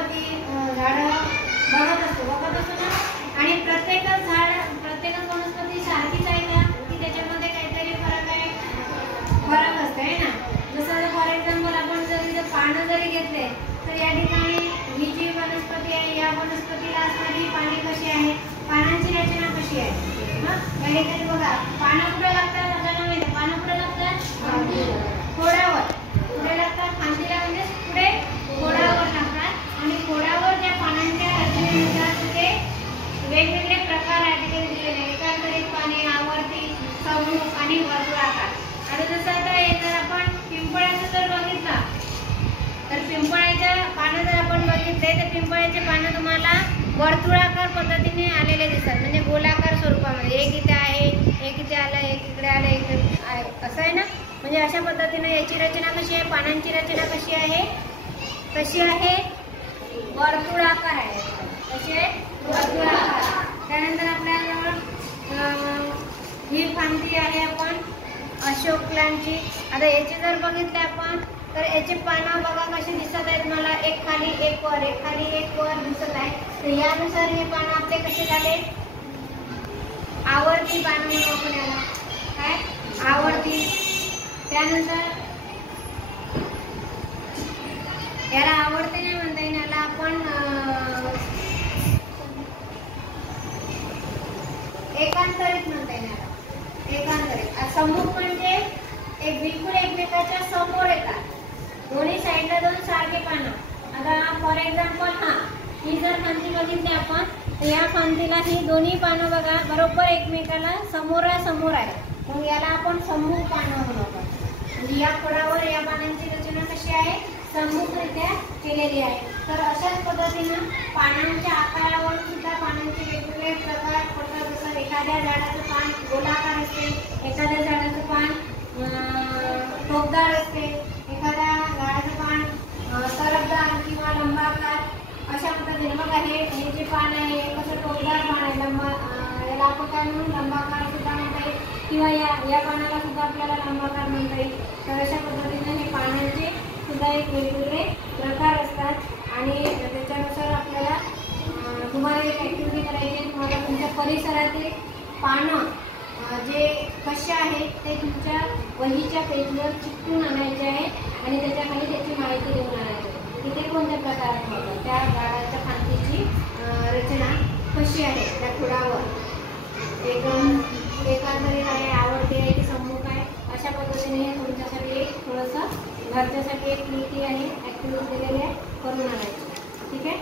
वनस्पती झाडं बघत असतो ना, आणि प्रत्येकच वनस्पती सारखीच आहे का की त्याच्यामध्ये काहीतरी फरक असते आहे ना. जसं फॉर एक्झाम्पल आपण जर पानं जरी घेतले तर या ठिकाणी ही जी वनस्पती आहे या वनस्पतीला असणारी पाने कशी आहे, पानांची रचना कशी आहे. या ठिकाणी बघा पानं कुठे लागतात, आपल्याला माहिती आहे पानं कुठे लागतात, खोडावर. कुठे लागतात, फांदीला म्हणजे पुढे खोडावर लागतात. आणि खोडावर त्या पानांच्या रचनेनुसार ते वेगवेगळे प्रकार या ठिकाणी दिलेले आहेत. एकांतरित पाने, आवर्ती, समूह आणि वर्तुळाकार. आता जसं आता हे जर आपण पिंपळाचं जर बघितलं तर पिंपळाच्या पानं जर आपण बघितले तर पिंपळाचे पानं तुम्हाला वर्तुळाकार पद्धतीने आलेले दिसतात, म्हणजे गोलाकार स्वरूपामध्ये. एक इथे आहे, एक इथे आलं, एक इकडे आलं, एक आहे, असं आहे ना. म्हणजे अशा पद्धतीने याची रचना कशी आहे, पानांची रचना कशी आहे, वर्तुळाकार आहे. कशी आहे, वर्तुळाकार. त्यानंतर आपल्याजवळ ही फांदी आहे आपण अशोकलांची. आता याची जर बघितले आपण तर याचे पानं बघा कशी दिसत आहेत मला, एक खाली एक वर, एक खाली एक वर दिसत आहे. तर यानुसार हे पानं आपले कसे झाले, आवर्ती पानं म्हणून आपण याला काय आवर्ती. त्यानंतर याला आवर्ती नाही म्हणता येईल, याला आपण एकांतरित म्हणता येईल. एकांतरित. समूह म्हणजे एक बिलकुल एकमेकाच्या समोर येतात, दोन्ही साईडला दोन सारखे पानं. आता फॉर एक्झाम्पल ही जर फांदी बघितली आपण तर या फांदीला ही दोन्ही पानं बघा बरोबर एकमेकाला समोरासमोर आहे, मग याला आपण समूह पानं म्हणतो. म्हणजे या खोडावर या पानांची रचना कशी आहे, समूहरित्या केलेली आहे. तर अशाच पद्धतीनं पानांच्या आकारावर सुद्धा पानांचे वेगवेगळे प्रकार पडतात. जसं एखाद्या झाडाचं पान गोलाकार असते, एखाद्या झाडाचं पान टोकदार असते, एखाद्या झाडाचं पान सरकदार किंवा लंबाकार. अशा पद्धतीने बघा हे जे पान आहे कसं टोकदार पान आहे, याला आपण काय म्हणून लंबाकार सुद्धा म्हणता येईल, किंवा या पानाला सुद्धा आपल्याला लंबाकार म्हणता येईल. तर अशा पद्धतीने हे पानांचे सुद्धा एक वेगवेगळे प्रकार असतात. आणि त्याच्यानुसार आपल्याला तुम्हाला एक ॲक्टिव्हिटी करायची आहे. तुम्हाला तुमच्या परिसरातील पानं जे कसे आहेत ते तुमच्या वहीच्या पेजवर चिकटून आणायचे आहे आणि त्याच्याखाली त्याची माहिती लिहून आणायची आहे. तिथे कोणत्या प्रकारात होतं, त्या झाडाच्या फांदीची रचना कशी आहे, त्या खोडावर एकांतरित आहे, आवडते आहे की समूह आहे. अशा पद्धतीने हे तुमच्यासाठी एक थोडंसं घरच्यासाठी एक कृती आहे, ॲक्टिव्हिटी दिलेली आहे, करून आणायची. ठीक आहे.